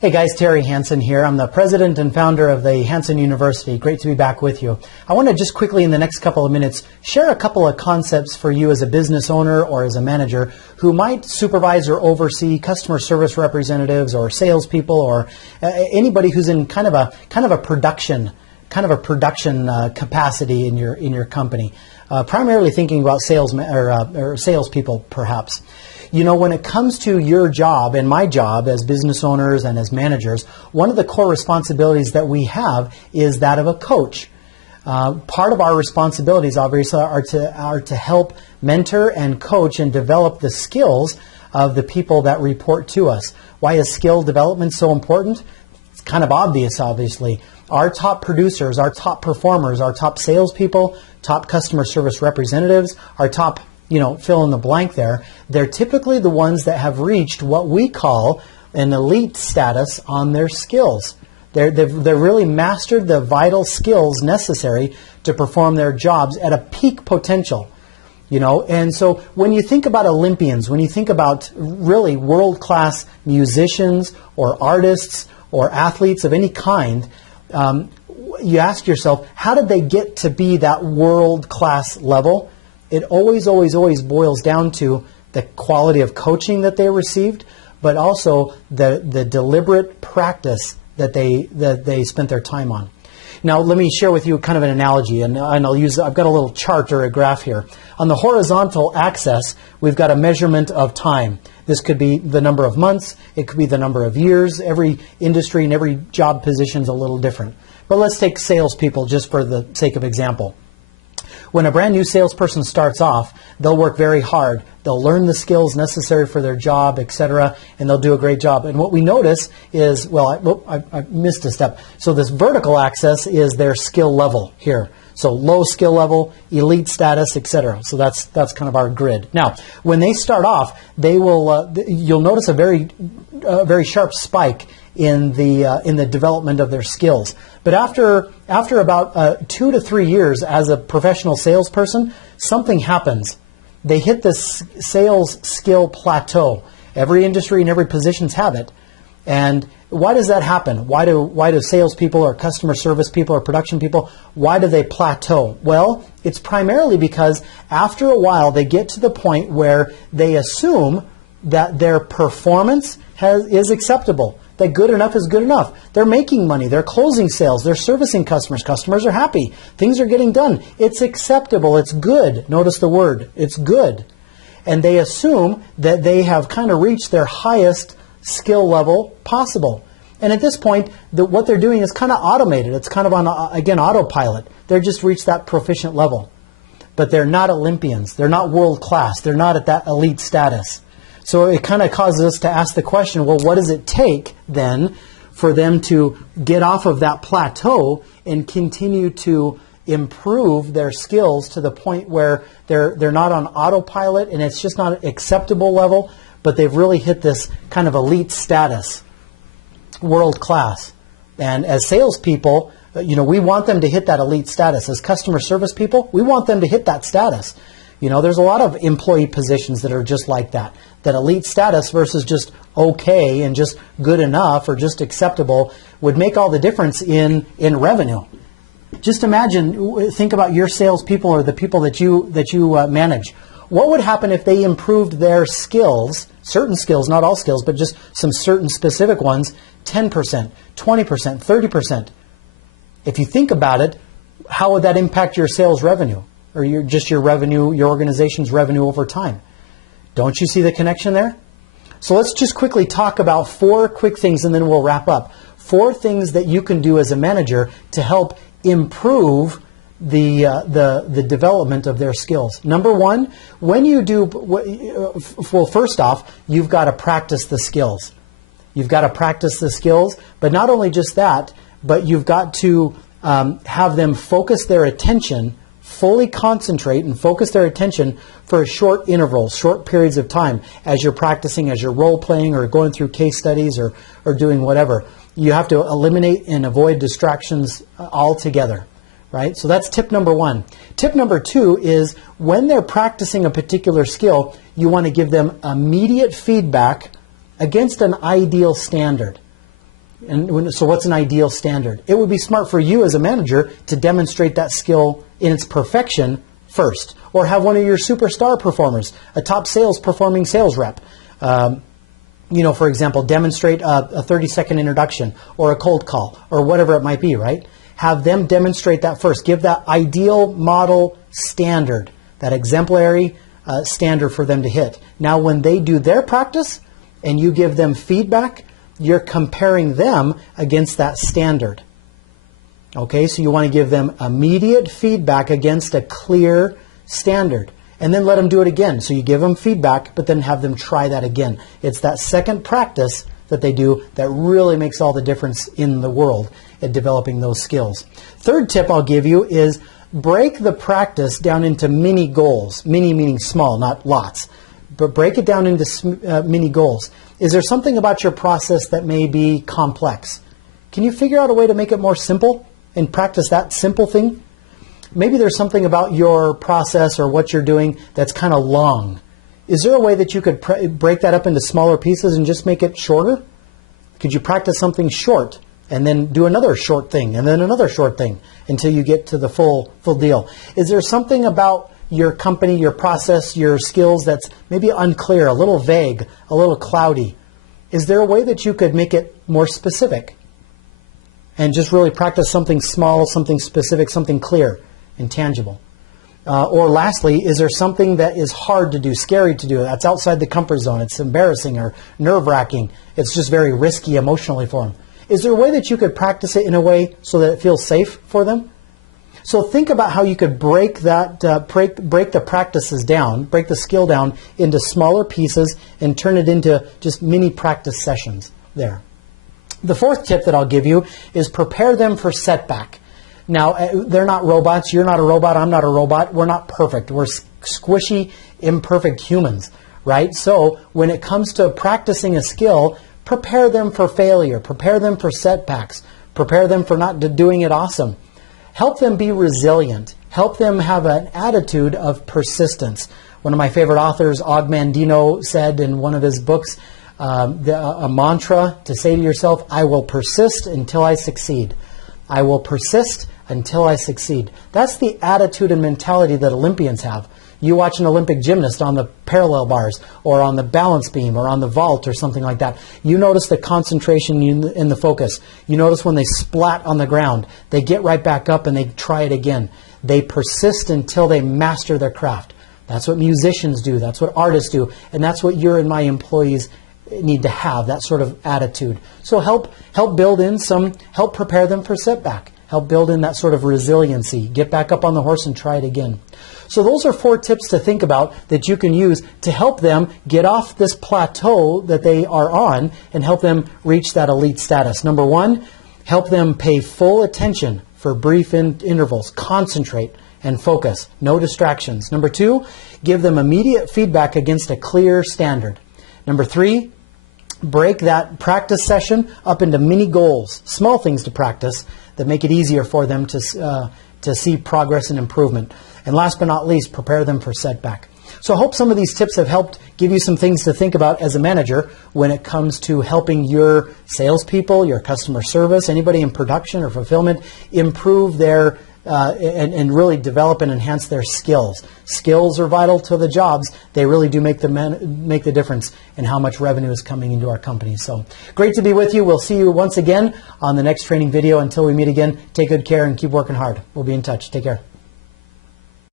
Hey guys, Terry Hansen here. I'm the president and founder of the Hansen University. Great to be back with you. I want to just quickly in the next couple of minutes share a couple of concepts for you as a business owner or as a manager who might supervise or oversee customer service representatives or salespeople or anybody who's in kind of a production capacity in your company. Primarily thinking about salespeople perhaps. You know, when it comes to your job and my job as business owners and as managers, one of the core responsibilities that we have is that of a coach. Part of our responsibilities, obviously, are to help mentor and coach and develop the skills of the people that report to us. Why is skill development so important? It's kind of obvious, obviously. Our top producers, our top performers, our top salespeople, top customer service representatives, our top fill in the blank there, they're typically the ones that have reached what we call an elite status on their skills. They've really mastered the vital skills necessary to perform their jobs at a peak potential. And so when you think about Olympians, when you think about really world-class musicians or artists or athletes of any kind, you ask yourself, how did they get to be that world-class level? It always boils down to the quality of coaching that they received, but also the deliberate practice that they spent their time on. Now, let me share with you kind of an analogy, and I've got a little chart or a graph here. On the horizontal axis, we've got a measurement of time. This could be the number of months, it could be the number of years. Every industry and every job position is a little different. But let's take salespeople just for the sake of example. When a brand new salesperson starts off, they'll work very hard. They'll learn the skills necessary for their job, etc., and they'll do a great job. And what we notice is, I missed a step. So this vertical axis is their skill level here. So low skill level, elite status, etc. So that's kind of our grid. Now, when they start off, they will you'll notice a very sharp spike in the development of their skills. But after about 2 to 3 years as a professional salesperson, something happens. They hit this sales skill plateau. Every industry and every positions have it. And why does that happen? Why do salespeople or customer service people or production people, why do they plateau? Well, it's primarily because after a while they get to the point where they assume that their performance is acceptable. That good enough is good enough. They're making money. They're closing sales. They're servicing customers. Customers are happy. Things are getting done. It's acceptable. It's good. Notice the word. It's good. And they assume that they have kind of reached their highest skill level possible. And at this point, what they're doing is kind of automated. It's kind of on, again, autopilot. They've just reached that proficient level. But they're not Olympians. They're not world class. They're not at that elite status. So it kind of causes us to ask the question, well, what does it take then for them to get off of that plateau and continue to improve their skills to the point where they're not on autopilot and it's just not an acceptable level, but they've really hit this kind of elite status, world class. And as salespeople, we want them to hit that elite status. As customer service people, we want them to hit that status. There's a lot of employee positions that are just like that. That elite status versus just okay and just good enough or just acceptable would make all the difference in revenue. Just imagine, think about your salespeople or the people that you manage. What would happen if they improved their skills, certain skills, not all skills, but just some certain specific ones, 10%, 20%, 30%? If you think about it, how would that impact your sales revenue? Or your revenue, your organization's revenue over time. Don't you see the connection there? So let's just quickly talk about 4 quick things and then we'll wrap up. 4 things that you can do as a manager to help improve the development of their skills. Number 1, when you do, well, first off, you've got to practice the skills. You've got to practice the skills, but not only just that, but you've got to have them focus their attention, fully concentrate and focus their attention for short intervals, short periods of time as you're practicing, as you're role-playing or going through case studies or doing whatever. You have to eliminate and avoid distractions altogether, right? So that's tip number 1. Tip number 2 is when they're practicing a particular skill, you want to give them immediate feedback against an ideal standard. So what's an ideal standard? It would be smart for you as a manager to demonstrate that skill in its perfection first, or have one of your superstar performers, a top performing sales rep, for example, demonstrate a 30-second introduction or a cold call or whatever it might be, right? Have them demonstrate that first. Give that ideal model standard, that exemplary standard for them to hit. Now, when they do their practice and you give them feedback, you're comparing them against that standard. Okay, so you want to give them immediate feedback against a clear standard. And then let them do it again. So you give them feedback, but then have them try that again. It's that second practice that they do that really makes all the difference in the world at developing those skills. Third tip I'll give you is break the practice down into mini goals. Mini meaning small, not lots. But break it down into mini goals. Is there something about your process that may be complex? Can you figure out a way to make it more simple and practice that simple thing? Maybe there's something about your process or what you're doing that's kind of long. Is there a way that you could break that up into smaller pieces and just make it shorter? Could you practice something short and then do another short thing and then another short thing until you get to the full deal? Is there something about your company, your process, your skills that's maybe unclear, a little vague, a little cloudy? Is there a way that you could make it more specific and just really practice something small, something specific, something clear and tangible? Or lastly, is there something that is hard to do, scary to do, that's outside the comfort zone, it's embarrassing or nerve-wracking, it's just very risky emotionally for them? Is there a way that you could practice it in a way so that it feels safe for them? So think about how you could break the practices down, break the skill down into smaller pieces and turn it into just mini practice sessions there. The fourth tip that I'll give you is prepare them for setback. Now, they're not robots. You're not a robot. I'm not a robot. We're not perfect. We're squishy, imperfect humans, right? So when it comes to practicing a skill, prepare them for failure. Prepare them for setbacks. Prepare them for not doing it awesome. Help them be resilient. Help them have an attitude of persistence. One of my favorite authors, Og Mandino, said in one of his books, a mantra to say to yourself, I will persist until I succeed. I will persist until I succeed. That's the attitude and mentality that Olympians have. You watch an Olympic gymnast on the parallel bars or on the balance beam or on the vault or something like that. You notice the concentration in the focus. You notice when they splat on the ground, they get right back up and they try it again. They persist until they master their craft. That's what musicians do. That's what artists do. And that's what you and my employees need to have, that sort of attitude. So help prepare them for setback. Help build in that sort of resiliency. Get back up on the horse and try it again. So those are 4 tips to think about that you can use to help them get off this plateau that they are on and help them reach that elite status. Number 1, help them pay full attention for brief intervals. Concentrate and focus. No distractions. Number 2, give them immediate feedback against a clear standard. Number 3, break that practice session up into mini goals, small things to practice that make it easier for them to see progress and improvement. And last but not least, prepare them for setback. So I hope some of these tips have helped give you some things to think about as a manager when it comes to helping your salespeople, your customer service, anybody in production or fulfillment improve their and really develop and enhance their skills. Skills are vital to the jobs. They really do make the difference in how much revenue is coming into our company. So great to be with you. We'll see you once again on the next training video. Until we meet again, take good care and keep working hard. We'll be in touch. Take care.